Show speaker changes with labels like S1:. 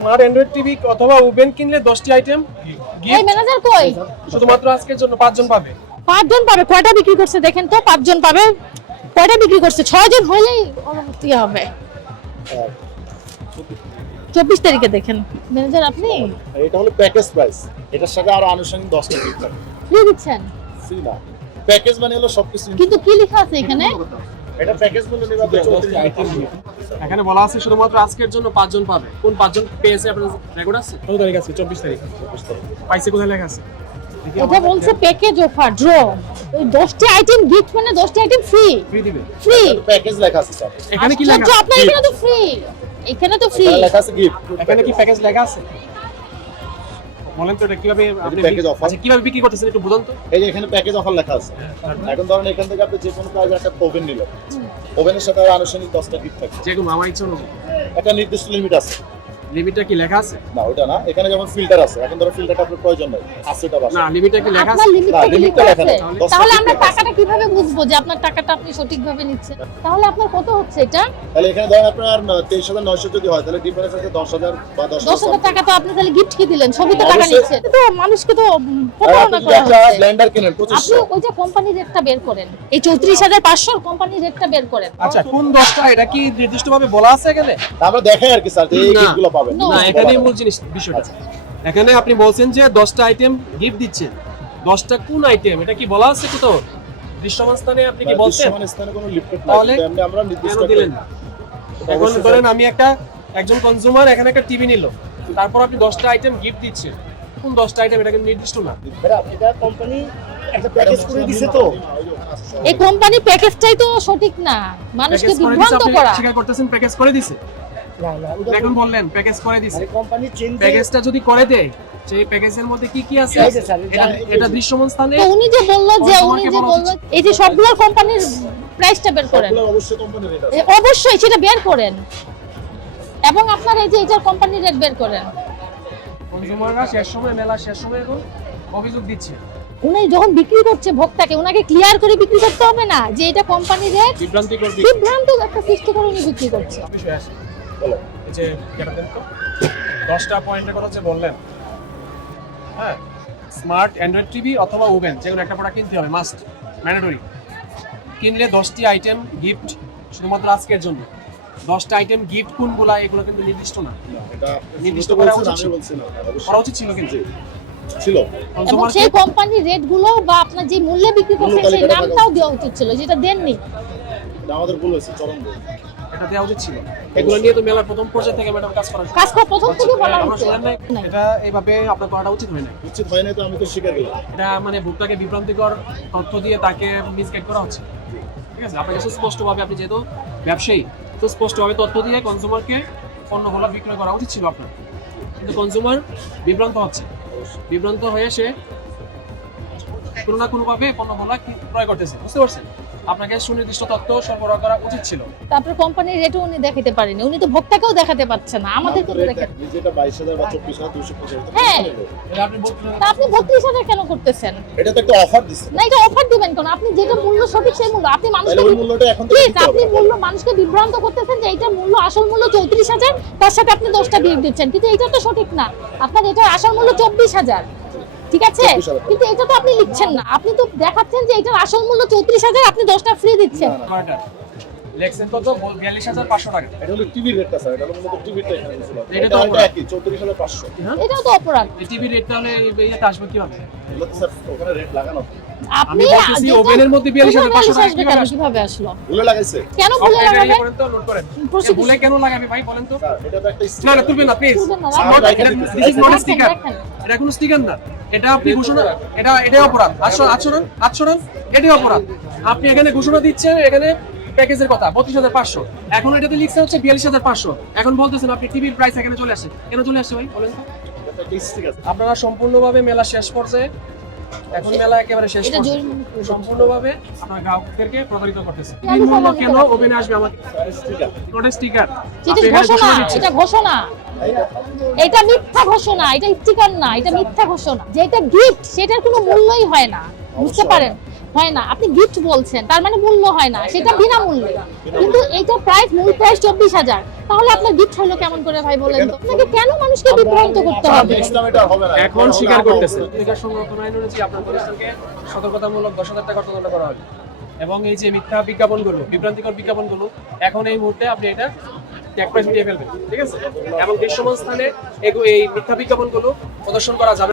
S1: Smart android TV অথবা oven কিনলে দশটি আইটেম
S2: এই ম্যানেজার কই?
S1: শুধুমাত্র আজকের জন্য পাঁচজন পাবে।
S2: পাঁচজন পাবে কয়টা বিক্রি করছে দেখেন তো পাঁচজন পাবে। কয়টা বিক্রি করছে? ছয় জন হইলেই অনুমতি হবে। চব্বিশ তারিখে দেখেন। ম্যানেজার আপনি?
S3: এটা হলো প্যাকেজ প্রাইস এটার সাথে আরও আনুষঙ্গিক দশটা গিফট থাকবে।
S2: ফ্রি দিচ্ছেন?
S3: ফ্রি না। প্যাকেজ মানে হলো সবকিছু
S2: কিন্তু কি লেখা আছে এখানে?
S3: এটা প্যাকেজ মূল্য নেবে
S1: এখানে বলা আছে শুধুমাত্র আজকের জন্য পাঁচজন পাবে। কোন পাঁচজন পেয়েছে আপনার রেকর্ড আছে? কত তারিখ আছে? চব্বিশ তারিখ। পাইছে কোথায় লেখা আছে?
S2: এটা বলছে প্যাকেজ অফার ড্র ওই দশটি আইটেম গিফট মানে দশটি আইটেম ফ্রি
S1: ফ্রি দিবে।
S2: ফ্রি
S3: প্যাকেজ লেখা আছে স্যার
S1: এখানে কি লেখা?
S2: আপনার এখানে তো ফ্রি এখানে তো ফ্রি
S3: লেখা আছে গিফট
S1: এখানে কি প্যাকেজ লেখা আছে? বলেন তো এটা কীভাবে আপনি
S3: প্যাকেজ অফার
S1: আচ্ছা কীভাবে বিক্রি করতেছেন একটু বলুন তো।
S3: এই যে এখানে প্যাকেজ অফার লেখা আছে। এখন ধরেন এখান থেকে আপনি যে কোনো প্রাইজের একটা ওভেন নিলেন। ওভেনের সাথে আরও আনুষঙ্গিক দশটা গিফট থাকে
S1: যে কোনো আমার ইচ্ছা
S3: একটা নির্দিষ্ট লিমিট আছে।
S1: লিমিটটা কি লেখা আছে?
S3: না ওটা না। এখানে যেমন ফিল্টার আছে এখন ধরো ফিল্টারটা আপনার প্রয়োজন নাই। বাসা
S1: না লিমিটটা কি লেখা আছে?
S3: না, লিমিটটা
S2: লেখা
S3: লেখা
S2: আছে? তাহলে আমরা টাকাটা কীভাবে বুঝব যে আপনার টাকাটা আপনি সঠিকভাবে নিচ্ছেন? তাহলে আপনার কত হচ্ছে এটা?
S3: তাহলে এখানে ধরেন আপনার তেইশ হাজার নয়শো যদি হয় তাহলে ডিফারেন্স আছে দশ হাজার বা দশ
S2: দশ টাকা তো আপনি তাহলে গিফট কি দিলেন? ছবি তো টাকা। নিচ্ছেন। তো মানুষকে তো
S3: আর
S2: প্রতারণা করা
S3: একটা
S2: হচ্ছে।
S3: ব্লেন্ডার কিনেন
S2: আপনি ওই যে কোম্পানি রেটটা বের করেন। এই চৌত্রিশ হাজার পাঁচশো কোম্পানি রেটটা বের করেন।
S1: আচ্ছা কোন দশটা? এটা কি নির্দিষ্টভাবে বলা আছে এখানে?
S3: আমরা দেখাই আর কি স্যার যে এই গিফটগুলো পাবেন।
S1: না এখানেই মূল জিনিস বিষয়টা। এখানে আপনি বলছেন যে দশটা আইটেম গিফট দিচ্ছেন। দশটা কোন আইটেম এটা কি বলা আছে কোথাও? দৃশ্যমান স্থানে আপনি কি বলছেন?
S3: স্থানে কোনো লিফটেড
S1: তাহলে
S3: আমরা নির্দিষ্ট
S1: দিলেন এখন ধরেন আমি একটা একজন কনজিউমার এখানে একটা টিভি নিল। তারপর আপনি দশটা আইটেম গিফট দিচ্ছেন। কোন দশটা আইটেম এটা কিন্তু নির্দিষ্ট না।
S4: এটা কোম্পানি একটা প্যাকেজ করে দিছে তো।
S2: এই কোম্পানি প্যাকেজটাই তো সঠিক না। মানুষকে বিভ্রান্ত করা।
S1: স্বীকার করতেছেন প্যাকেজ করে দিছে।
S4: না না
S1: এখন বললেন প্যাকেজ করে দিছে।
S4: কোম্পানি চেঞ্জ
S1: প্যাকেজটা যদি করে দেয় সেই প্যাকেজের মধ্যে কি কি আছে?
S4: এই যে স্যার,
S1: এটা দৃশ্যমান স্থানে?
S2: উনি যে বলল যে উনি যে বলল এই যে সবগুলো কোম্পানির প্রাইসটা বের করেন।
S3: অবশ্যই কোম্পানি রেট
S2: অবশ্যই সেটা বের করেন। এবং আপনার এই যে এটার কোম্পানির রেট বের করেন।
S1: কনজিউমাররা শেষ সময় মেলা শেষ সময় এখন অভিযোগ দিচ্ছে।
S2: উনি যখন বিক্রি করছে ভোক্তাকে ওনাকে ক্লিয়ার করে বিক্রি করতে হবে না যে এটা কোম্পানির রেট
S1: বিভ্রান্তিকর
S2: বিভ্রান্ত একটা সৃষ্টি করে উনি বিক্রি করছে।
S1: বিষয় আছে।
S3: বলো।
S1: এই যে যেটা দেন তো দশটা পয়েন্টের কথা যে বললেন হ্যাঁ স্মার্ট অ্যান্ড্রয়েড টিভি অথবা ওভেন যে কোনো একটা প্রোডাক্ট কিনতে হবে মাস্ট ম্যান্ডেটরি কিনলে দশটি আইটেম গিফট শুধুমাত্র আজকের জন্য। দশটা আইটেম গিফট কোনগুলা এগুলো কিন্তু নির্দিষ্ট না। নির্দিষ্ট করা উচিত
S3: অবশ্যই।
S1: করা উচিত ছিল কিন্তু।
S3: ছিল।
S2: এবং সেই কোম্পানির রেটগুলো বা আপনার যে মূল্যে বিক্রি করছে সেই নামটাও দেওয়া উচিত ছিল যেটা দেননি।
S3: আমাদের ভুল হয়েছে চরম ভুল।
S1: এটা দেওয়া উচিত ছিল। এগুলো নিয়ে তো মেলার প্রথম পর্যায়ে থেকে ম্যাডাম কাজ করা
S2: কাজ করা প্রথম থেকে বলা হচ্ছে?
S1: নাই। এটা এইভাবে আপনার করাটা উচিত হয় না
S3: উচিত হয় নাই তো আমি তো গেলাম।
S1: এটা মানে ভোক্তাকে বিভ্রান্তিকর তথ্য দিয়ে তাকে মিসগাইড করা হচ্ছে। ঠিক আছে আপনাকে সুস্পষ্টভাবে আপনি যেহেতু ব্যবসায়ী সুস্পষ্টভাবে তথ্য দিয়ে কনজিউমারকে পণ্যগুলো বিক্রয় করা উচিত ছিল আপনার। কিন্তু কনজিউমার বিভ্রান্ত হচ্ছে। বিভ্রান্ত হয়ে সে কোনো না কোনোভাবে পণ্যগুলো ক্রয় করতেছে বুঝতে পারছেন? আপনাকে সুনির্দিষ্ট তথ্য সরবরাহ করা উচিত ছিল।
S2: তারপর কোম্পানির রেটও উনি দেখাতে পারেনি। উনি তো ভোক্তাকেও দেখাতে পারছে না। আমাদের কিন্তু দেখে
S3: যেটা বাইশ হাজার বা
S2: হ্যাঁ।
S1: এটা আপনি বলছিলেন
S2: তা আপনি বত্রিশ হাজার কেন করতেছেন?
S3: এটা তো একটা অফার দিচ্ছে
S2: না এটা অফার দিবেন কেন? আপনি যেটা মূল্য সঠিক সেই মূল্য। আপনি মানুষকে
S3: মূল্যটা এখন থেকে
S2: প্লিজ আপনি মূল্য মানুষকে বিভ্রান্ত করতেছেন যে এইটার মূল্য আসল মূল্য চৌত্রিশ হাজার তার সাথে আপনি দশটা বিয়ে দিচ্ছেন। কিন্তু এটা তো সঠিক না। আপনার এটা আসল মূল্য চব্বিশ হাজার। ঠিক আছে? কিন্তু এটা তো আপনি লিখছেন না। আপনি তো দেখাচ্ছেন যে এটার আসল মূল্য চৌত্রিশ হাজার আপনি দশটা ফ্রি দিচ্ছেন।
S1: কত? টাকা।
S3: এটা হলো টিভির রেটটা স্যার এটা হলো মূলত টিভিটা
S1: এটা
S3: এটা
S1: তো
S3: এটা একই চৌত্রিশ হাজার পাঁচশো।
S2: এটাও তো অপরাধ।
S1: এই রেট তাহলে ইয়েতে আসবে কীভাবে?
S3: এগুলো তো স্যার ওখানে রেট লাগানো।
S2: আপনি
S1: বলতেছি ওভেনের মধ্যে 42,500 টাকা
S2: কেন? কীভাবে আসলো?
S3: ভুলে লাগাইছে।
S2: কেন ভুলে লাগাবে?
S1: তো নোট করেন। ভুলে কেন লাগাবে ভাই বলেন তো?
S3: এটা তো একটা
S1: না না তুলবেন না প্লিজ
S2: তুলবেন না,
S3: রাখেন।
S1: দিস ইজ নট স্টিকার এটা কোনো স্টিকার না। এটা আপনি ঘোষণা এটা এটাই অপরাধ। আচরণ আচরণ এটাই অপরাধ। আপনি এখানে ঘোষণা দিচ্ছেন এখানে প্যাকেজের কথা বত্রিশ হাজার পাঁচশো। এখন এটাতে লিখছে হচ্ছে বিয়াল্লিশ হাজার পাঁচশো। এখন বলতেছেন আপনি টিভির প্রাইস এখানে চলে আসে। কেন চলে আসছে ভাই? বলেন আপনারা সম্পূর্ণভাবে মেলা শেষ পর্যায়ে এখন মেলা একেবারে শেষ। সম্পূর্ণভাবে আপনার গ্রাহকদেরকে প্রতারিত করতেছে। মূল্য কেন ওভেনে আসবে আমাদের
S3: স্টিকার
S1: স্টিকার
S2: এটা ঘোষণা এটা ঘোষণা। এটা মিথ্যা ঘোষণা এটা স্টিকার না এটা মিথ্যা ঘোষণা। যেটা গিফট সেটার কোনো মূল্যই হয় না। বুঝতে পারেন? হয় না আপনি গিফট বলছেন তার মানে মূল্য হয় না সেটা বিনামূল্যে। কিন্তু এইটা প্রাইস মূল প্রাইস চব্বিশ হাজার। তাহলে আপনার গিফট হলো কেমন করে ভাই বলেন তো? আপনাকে কেন মানুষকে বিভ্রান্ত করতে হবে?
S3: এটা হবে না।
S1: এখন স্বীকার করতেছে। সংরক্ষণ আইন অনুযায়ী আপনার প্রতিষ্ঠানকে সতর্কতামূলক দশ হাজার টাকা অর্থদণ্ড করা হবে। এবং এই যে মিথ্যা বিজ্ঞাপনগুলো বিভ্রান্তিকর বিজ্ঞাপনগুলো এখন এই মুহূর্তে আপনি এটা ট্যাগ প্রাইস উঠিয়ে ফেলবেন ঠিক আছে? এবং দৃশ্যমান স্থানে এই মিথ্যা বিজ্ঞাপনগুলো প্রদর্শন করা যাবে